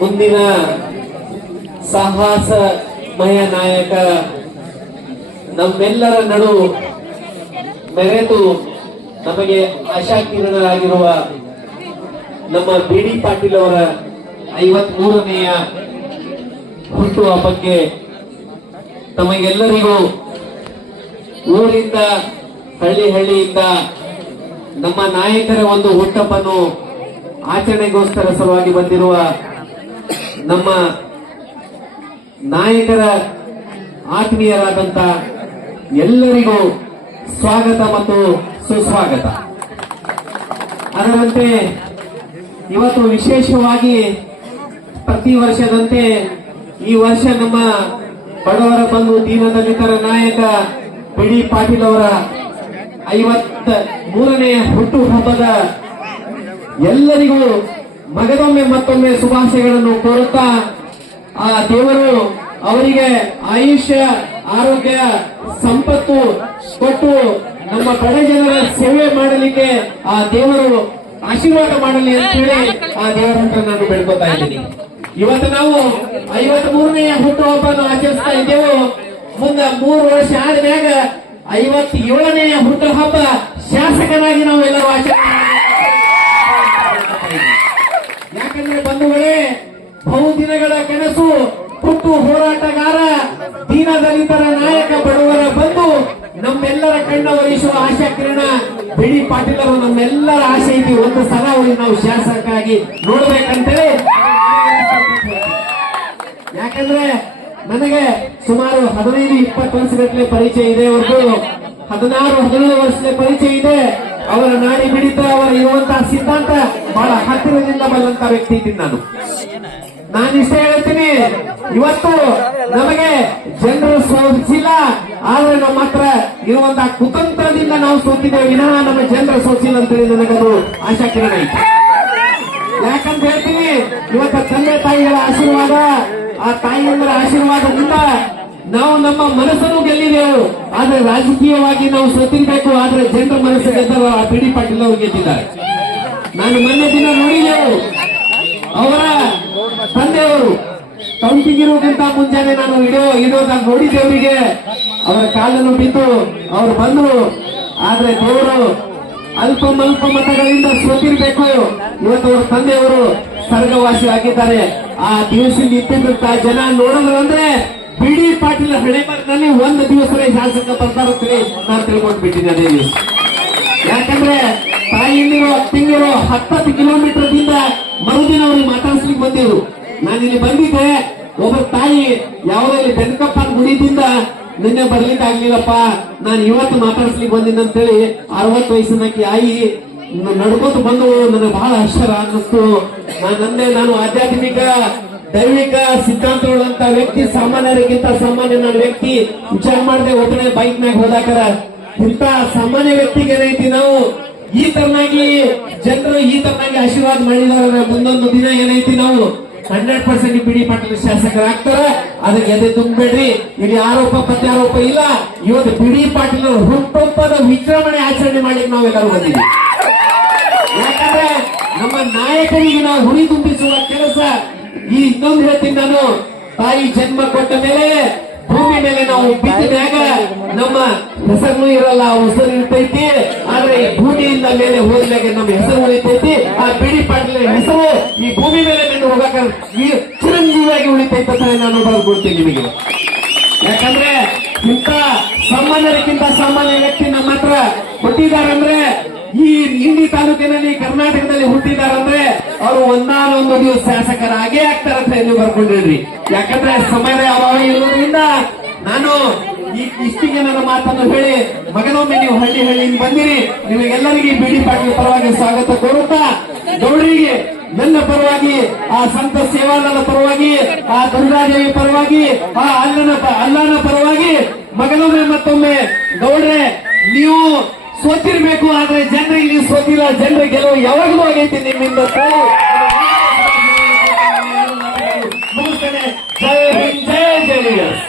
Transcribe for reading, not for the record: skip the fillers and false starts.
ಮುಂದಿನ ಸಾಹಸಮಯ ನಾಯಕ ನಮ್ಮೆಲ್ಲರ ನಡು ಮೆರೆತು ನಮಗೆ ಆಶಾಕಿರಣರಾಗಿರುವ ನಮ್ಮ ಬಿ.ಡಿ. ಪಾಟೀಲ್ ಅವರ 53ನೇಯ ಹುಟ್ಟುಹಬ್ಬಕ್ಕೆ ತಮಗೆಲ್ಲರಿಗೂ ಊರಿಂದ ಹಳ್ಳಿಯಿಂದ ನಮ್ಮ ನಾಯಕರ ಒಂದು ಹುಟ್ಟುಹಬ್ಬನ್ನು ಆಚರಣೆಗೋಸ್ಕರ ಸಲುವಾಗಿ ಬಂದಿರುವ ನಮ್ಮ ನಾಯಕರ ಆತ್ಮೀಯರಾದಂತ ಎಲ್ಲರಿಗೂ ಸ್ವಾಗತ ಮತ್ತು ಸುಸ್ವಾಗತ. ಅದರಂತೆ ಇವತ್ತು ವಿಶೇಷವಾಗಿ ಪ್ರತಿ ವರ್ಷದಂತೆ ಈ ವರ್ಷ ನಮ್ಮ ಬಡವರ ಬಂಧು ದೀನದಲಿತರ ನಾಯಕ ಬಿ.ಡಿ. ಪಾಟೀಲ್ ಅವರ 53ನೇ ಹುಟ್ಟುಹಬ್ಬದ ಎಲ್ಲರಿಗೂ ಮತ್ತೊಮ್ಮೆ ಶುಭಾಶಯಗಳನ್ನು ಕೋರುತ್ತಾ ಆ ದೇವರು ಅವರಿಗೆ ಆಯುಷ್ಯ ಆರೋಗ್ಯ ಸಂಪತ್ತು ಕೊಟ್ಟು ನಮ್ಮ ಬಡ ಜನರ ಸೇವೆ ಮಾಡಲಿಕ್ಕೆ ಆ ದೇವರು ಆಶೀರ್ವಾದ ಮಾಡಲಿ ಅಂತ ಹೇಳಿ ಆ ದೇವರ ಹತ್ರ ನಾನು ಬೇಡ್ಕೊತಾ ಇದ್ದೀನಿ. ಇವತ್ತು ನಾವು 53ನೇ ಹುಟ್ಟುಹಬ್ಬವನ್ನು ಆಚರಿಸ್ತಾ ಇದ್ದೇವೆ. ಮುಂದೆ 3 ವರ್ಷ ಆದ್ಮ್ಯಾಗ 57ನೇ ಹುಟ್ಟುಹಬ್ಬ ಶಾಸಕನಾಗಿ ನಾವೆಲ್ಲರೂ ಆಚರಣೆ. ಯಾಕಂದ್ರೆ ಬಂಧುಗಳೇ, ಬಹುದಿನಗಳ ಕನಸು ಹುಟ್ಟು ಹೋರಾಟಗಾರ ದೀನದಲಿತರ ನಾಯಕ ಬಡವರ ಬಂದು ನಮ್ಮೆಲ್ಲರ ಕಣ್ಣವರಿಸುವ ಆಶಾ ಕಿರಣ ಬಿ.ಡಿ. ಪಾಟೀಲ್ ಅವರು ನಮ್ಮೆಲ್ಲರ ಆಸೆ ಇದೆ. ಒಂದು ಸಲ ಅವರಿಗೆ ನಾವು ಶಾಸಕರಾಗಿ ನೋಡ್ಬೇಕಂತೇಳಿ. ಯಾಕಂದ್ರೆ ನನಗೆ ಸುಮಾರು 15-20 ವರ್ಷಗಟ್ಟಲೆ ಪರಿಚಯ ಇದೆ. ಅವ್ರದ್ದು 16-17 ವರ್ಷದ ಪರಿಚಯ ಇದೆ. ಅವರ ನಾಡಿ ಮಿಡಿತ, ಅವರ ಇರುವಂತಹ ಸಿದ್ಧಾಂತ ಬಹಳ ಹತ್ತಿರದಿಂದ ಬಂದಂತ ವ್ಯಕ್ತಿ ಇದ್ದೀನಿ ನಾನು ಇಷ್ಟೇ ಹೇಳ್ತೀನಿ. ಇವತ್ತು ನಮಗೆ ಜನರು ಸೋಚಿಲ್ಲ, ಆದ್ರೆ ನಮ್ಮ ಹತ್ರ ಇರುವಂತಹ ಕುತಂತ್ರದಿಂದ ನಾವು ಸೋತಿದ್ದೇವೆ ವಿನಃ ನಮ್ಮ ಜನರು ಸೋಚಿಲ್ಲ ಅಂತೇಳಿ ನನಗದು ಆಶಾ ಕಿರಣ ಐತಿ. ಯಾಕಂತ ಹೇಳ್ತೀನಿ, ಇವತ್ತು ತಂದೆ ತಾಯಿಗಳ ಆಶೀರ್ವಾದ, ಆ ತಾಯಿಯಂದರ ಆಶೀರ್ವಾದದಿಂದ ನಾವು ನಮ್ಮ ಮನಸ್ಸನ್ನು ಗೆಲ್ಲಿದೆವು. ಆದ್ರೆ ರಾಜಕೀಯವಾಗಿ ನಾವು ಸೋತಿರ್ಬೇಕು. ಆದ್ರೆ ಜನರ ಮನಸ್ಸು ಗೆದ್ದರು ಆ ಬಿ.ಡಿ. ಪಾಟೀಲ್ ಅವರು ಗೆದ್ದಿದ್ದಾರೆ. ನಾನು ಮೊನ್ನೆ ದಿನ ನೋಡಿದೆವು, ಅವರ ತಂದೆಯವರು ಕೌಂಟಿಗಿರುವುದಕ್ಕಿಂತ ಮುಂಜಾನೆ ನಾನು ಇಡೋದಾಗ ನೋಡಿದ್ದೇವರಿಗೆ ಅವರ ಕಾಲನ್ನು ಬಿದ್ದು ಅವರು ಬಂದರು. ಆದ್ರೆ ದೇವರು ಅಲ್ಪ ಮತಗಳಿಂದ ಸೋತಿರ್ಬೇಕು. ಇವತ್ತು ಅವರ ತಂದೆಯವರು ಸ್ವರ್ಗವಾಸಿ ಆಗಿದ್ದಾರೆ. ಆ ದಿವಸ ಇದ್ದಂತ ಜನ ನೋಡಿದ್ರಂದ್ರೆ ಬಿ.ಡಿ. ಪಾಟೀಲ್ ಹಣೆ ಬರದಲ್ಲಿ ಒಂದು ದಿವಸವೇ ಶಾಸಕ ಬರ್ತಾರಂತೆ ನಾನು ತಿಳ್ಕೊಂಡ್ಬಿಟ್ಟಿದ್ದೆ ಅದೇ ದಿವಸ. ಯಾಕಂದ್ರೆ ತಾಯಿಯಲ್ಲಿರೋ ತಿಂಗಳು 10 ಕಿಲೋಮೀಟರ್ದಿಂದ ಮರುದಿನ ಅವ್ರಿಗೆ ಮಾತಾಡ್ಸ್ಲಿಕ್ಕೆ ಬಂದಿದ್ರು. ನಾನು ಇಲ್ಲಿ ಬಂದಿದ್ದೆ, ಒಬ್ಬ ತಾಯಿ ಯಾವುದಲ್ಲಿ ಬೆನಕಪ್ಪ ಗುಡಿದಿಂದ ನಿನ್ನೆ ಬರ್ಲಿಕ್ಕೆ ಆಗ್ಲಿಲ್ಲಪ್ಪ, ನಾನು ಇವತ್ತು ಮಾತಾಡ್ಸ್ಲಿಕ್ಕೆ ಬಂದಿದ್ದೆ ಅಂತೇಳಿ 60 ವಯಸ್ಸಿನಕ್ಕೆ ಆಯಿ ನಡ್ಕೋತ ಬಂದು ನನಗೆ ಬಹಳ ಆಶ್ಚರ್ಯ ಅನ್ನಿಸ್ತು. ನಾನು ಆಧ್ಯಾತ್ಮಿಕ ದೈವಿಕ ಸಿದ್ಧಾಂತಗಳಂತ ವ್ಯಕ್ತಿ, ಸಾಮಾನ್ಯರಿಗಿಂತ ಸಾಮಾನ್ಯ ನನ್ನ ವ್ಯಕ್ತಿ. ವಿಚಾರ ಮಾಡದೆ ಒಬ್ಬನೇ ಬೈಕ್ ಮ್ಯಾಗ ಹೋದಾಕರ ಇಂತ ಸಾಮಾನ್ಯ ವ್ಯಕ್ತಿಗೆ ಏನೈತಿ, ನಾವು ಈ ತರನಾಗಿ ಜನರು ಈ ತರನಾಗಿ ಆಶೀರ್ವಾದ ಮಾಡಿದಾರೆ. ಮುಂದೊಂದು ದಿನ ಏನೈತಿ, ನಾವು 100% ಬಿ.ಡಿ. ಪಾಟೀಲ್ ಶಾಸಕರಾಗ್ತಾರ. ಅದಕ್ಕೆ ಎದೆ ತುಂಬಬೇಡ್ರಿ. ಇಲ್ಲಿ ಆರೋಪ ಪ್ರತ್ಯಾರೋಪ ಇಲ್ಲ. ಇವತ್ತು ಬಿ.ಡಿ. ಪಾಟೀಲ್ ಹುಟ್ಟುಹಬ್ಬದ ವಿಜೃಂಭಣೆ ಆಚರಣೆ ಮಾಡ್ಲಿಕ್ಕೆ ನಾವೆಲ್ಲರೂ ಬಂದಿದ್ದೀವಿ. ಯಾಕಂದ್ರೆ ನಮ್ಮ ನಾಯಕರಿಗೆ ನಾವು ಹುರಿ ತುಂಬಿಸುವ ಕೆಲಸ. ಈ ಇನ್ನೊಂದು ಹೇಳ್ತೀನಿ ನಾನು, ತಾಯಿ ಜನ್ಮ ಕೊಟ್ಟ ಮೇಲೆ ಭೂಮಿ ಮೇಲೆ ನಾವು ಬಿದ್ದಾಗ ನಮ್ಮ ಹೆಸರು ಇರಲ್ಲ, ಉಸಿರು ಇರ್ತೈತಿ. ಆದ್ರೆ ಈ ಭೂಮಿಯಿಂದ ಮೇಲೆ ಹೋದ್ಮೇಲೆ ನಮ್ಮ ಹೆಸರು ಉಳಿತೈತಿ. ಆ ಬಿ.ಡಿ. ಪಾಟೀಲ್ ಹೆಸರು ಈ ಭೂಮಿ ಮೇಲೆ ಹೋಗಾಕ ಚಿರಂಜೀವಿಯಾಗಿ ಉಳಿತೈತೆ ಅಂತ ನಾನು ಬರ್ಕೊಡ್ತೀನಿ ನಿಮಗೆ. ಯಾಕಂದ್ರೆ ಇಂಥ ಸಾಮಾನ್ಯರಿಗಿಂತ ಸಾಮಾನ್ಯ ವ್ಯಕ್ತಿ ನಮ್ಮ ಹತ್ರ ಹುಟ್ಟಿದಾರಂದ್ರೆ, ಈ ಇಂಡಿ ತಾಲೂಕಿನಲ್ಲಿ ಕರ್ನಾಟಕದಲ್ಲಿ ಹುಟ್ಟಿದಾರಂದ್ರೆ ಅವರು ಒಂದಾನೊಂದು ದಿವಸ ಶಾಸಕರಾಗೇ ಆಗ್ತಾರಂತ ನೀವು ಬರ್ಕೊಂಡಿರ್ರಿ. ಯಾಕಂದ್ರೆ ಸಮಯದ ಅಭಾವ ಇರೋದ್ರಿಂದ ನಾನು ಇಷ್ಟಿಗೆ ನನ್ನ ಮಾತನ್ನು ಹೇಳಿ, ಮಗನೊಮ್ಮೆ ನೀವು ಹಳ್ಳಿಯಿಂದ ಬಂದಿರಿ. ನಿಮಗೆಲ್ಲರಿಗೆ ಬಿ.ಡಿ. ಪಾಟೀಲ್ ಪರವಾಗಿ ಸ್ವಾಗತ ಕೋರುತ್ತಾ, ಗೌಡರಿಗೆ ನನ್ನ ಪರವಾಗಿ, ಆ ಸಂತ ಸೇವಾಲನ ಪರವಾಗಿ, ಆ ದುರ್ಗಾದೇವಿ ಪರವಾಗಿ, ಆ ಅಲ್ಲನ ಪರವಾಗಿ ಮಗನೊಮ್ಮೆ ಮತ್ತೊಮ್ಮೆ ಗೌಡ್ರೆ, ನೀವು ಸೋತಿರ್ಬೇಕು. ಆದ್ರೆ ಜನರಿಗೆ ನೀವು ಸೋತಿಲ್ಲ. ಜನರ ಗೆಲುವು ಯಾವಾಗಲೂ ಆಗೈತಿ ನಿಮ್ಮಿಂದ. ಮುಗಿಸ್ತೇನೆ. ಜೈ ಹಿಂದ್, ಜೈ ಜೆಡಿಎಸ್.